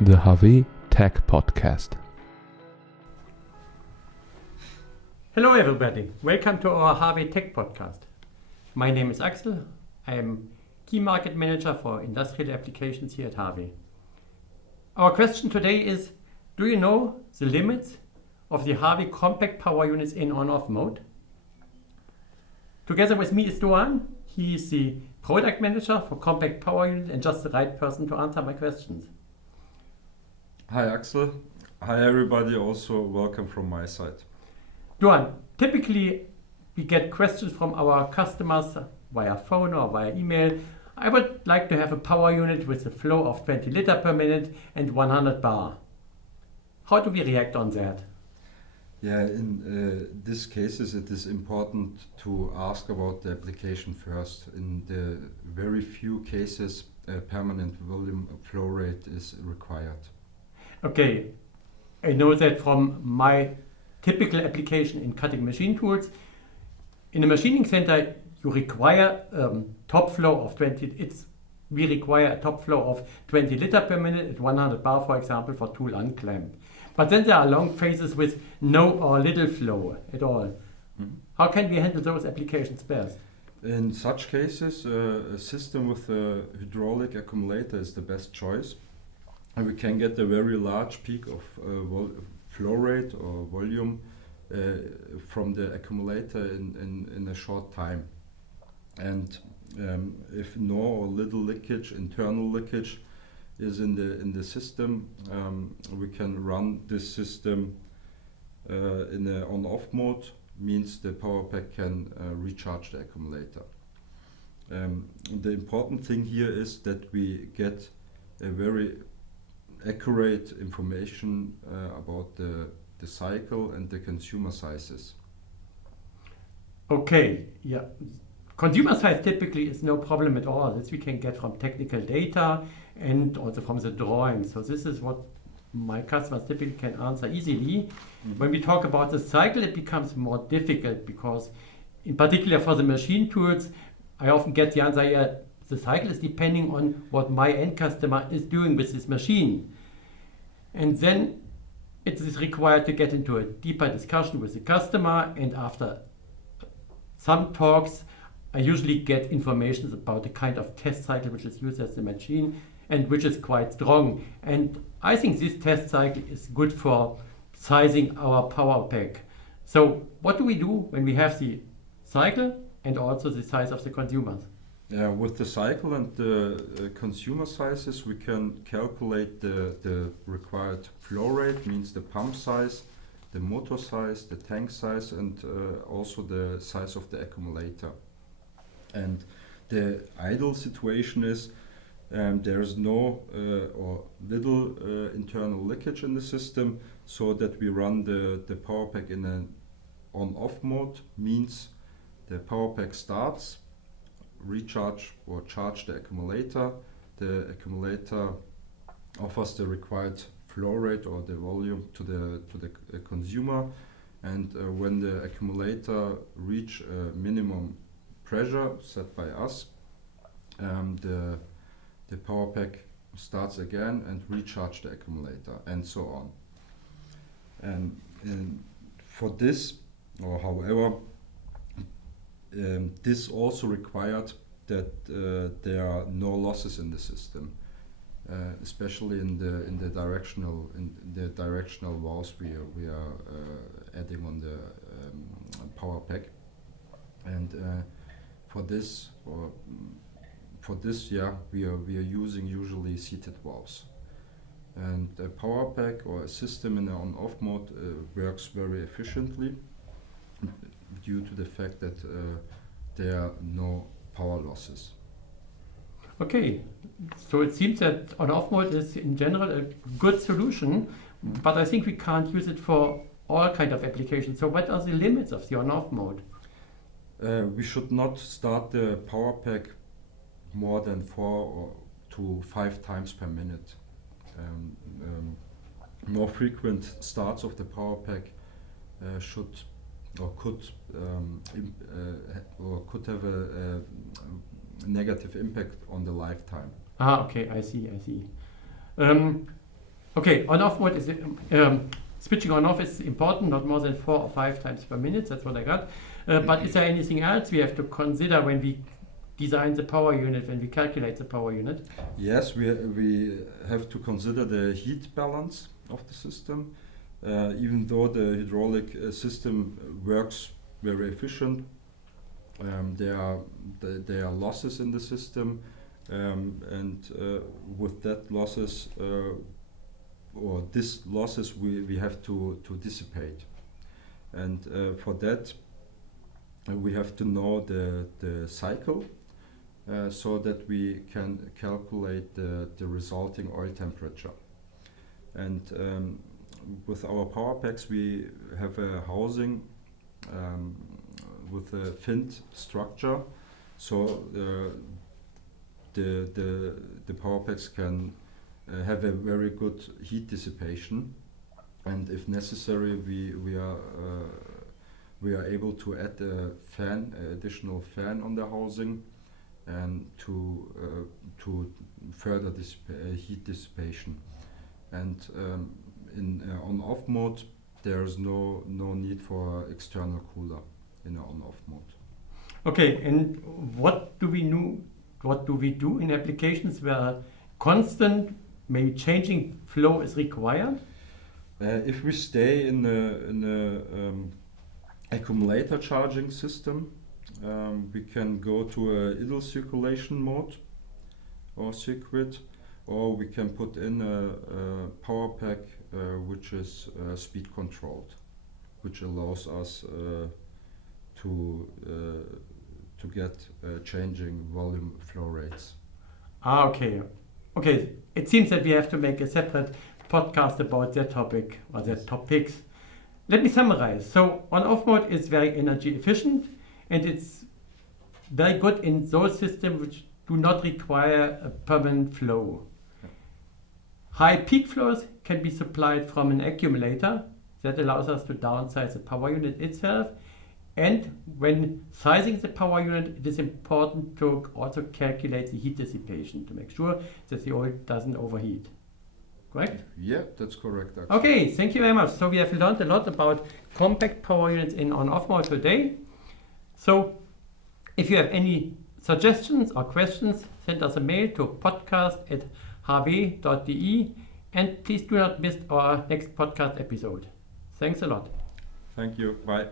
the HAWE Tech Podcast. Hello everybody, welcome to our HAWE Tech Podcast. My name is Axel, I am Key Market Manager for Industrial Applications here at HAWE. Our question today is, do you know the limits of the HAWE compact power units in on-off mode? Together with me is Doğan. He is the Product Manager for Compact Power Unit and just the right person to answer my questions. Hi Axel. Hi everybody, also welcome from my side. Doğan, typically we get questions from our customers via phone or via email. I would like to have a power unit with a flow of 20 liter per minute and 100 bar. How do we react on that? Yeah, in these cases it is important to ask about the application first. In the very few cases, a permanent volume flow rate is required. Okay, I know that from my typical application in cutting machine tools. In a machining center, you require top flow of 20. We require a top flow of 20 liter per minute at 100 bar, for example, for tool unclamp. But then there are long phases with no or little flow at all. Mm-hmm. How can we handle those applications best? In such cases, a system with a hydraulic accumulator is the best choice. And we can get a very large peak of flow rate or volume from the accumulator in a short time. And if no or little leakage, internal leakage, is in the system, we can run this system in a on-off mode, means the power pack can recharge the accumulator. The important thing here is that we get a very accurate information about the cycle and the consumer sizes. Okay, yeah. Consumer size typically is no problem at all. This we can get from technical data and also from the drawings. So this is what my customers typically can answer easily. Mm-hmm. When we talk about the cycle, it becomes more difficult because, in particular for the machine tools, I often get the answer, yeah, the cycle is depending on what my end customer is doing with this machine. And then it is required to get into a deeper discussion with the customer, and after some talks, I usually get information about the kind of test cycle which is used as the machine and which is quite strong. And I think this test cycle is good for sizing our power pack. So what do we do when we have the cycle and also the size of the consumers? With the cycle and the consumer sizes, we can calculate the required flow rate, means the pump size, the motor size, the tank size, and also the size of the accumulator. And the ideal situation is there is no or little internal leakage in the system, so that we run the power pack in an on-off mode, means the power pack starts, recharge or charge the accumulator. The accumulator offers the required flow rate or the volume to the consumer, and when the accumulator reach a minimum pressure set by us, the power pack starts again and recharge the accumulator, and so on. And for this, or however, this also required that there are no losses in the system, especially in the directional valves we are adding on the power pack. And for this, we are using usually seated valves. And a power pack or a system in an on-off mode works very efficiently due to the fact that there are no power losses. Okay, so it seems that on-off mode is in general a good solution, but I think we can't use it for all kind of applications. So what are the limits of the on-off mode? We should not start the power pack more than 4 to 5 times per minute. More frequent starts of the power pack should or could have a negative impact on the lifetime. Okay, I see. Okay, on-off mode is switching on-off is important, not more than 4 or 5 times per minute. That's what I got. But is there anything else we have to consider when we design the power unit, when we calculate the power unit? Yes, we have to consider the heat balance of the system. Even though the hydraulic system works very efficient, there are losses in the system, and with that losses or this losses we have to dissipate, and for that we have to know the cycle, so that we can calculate the resulting oil temperature. And with our power packs we have a housing with a finned structure, so the power packs can have a very good heat dissipation, and if necessary we are able to add a additional fan on the housing, and to further heat dissipation. And in on-off mode there's no need for external cooler in on-off mode. Okay, and what do we do in applications where constant, maybe changing flow is required? If we stay in the accumulator charging system, we can go to a idle circulation mode or circuit, or we can put in a power pack which is speed controlled, which allows us to get changing volume flow rates. Okay. It seems that we have to make a separate podcast about that topic or that topics. Let me summarize. So on-off mode is very energy efficient, and it's very good in those systems which do not require a permanent flow. High peak flows can be supplied from an accumulator that allows us to downsize the power unit itself. And when sizing the power unit, it is important to also calculate the heat dissipation to make sure that the oil doesn't overheat. Correct? Yeah, that's correct. Axel. Okay, thank you very much. So we have learned a lot about compact power units in on-off mode today. So if you have any suggestions or questions, send us a mail to podcast@hawe.de, and please do not miss our next podcast episode. Thanks a lot. Thank you. Bye.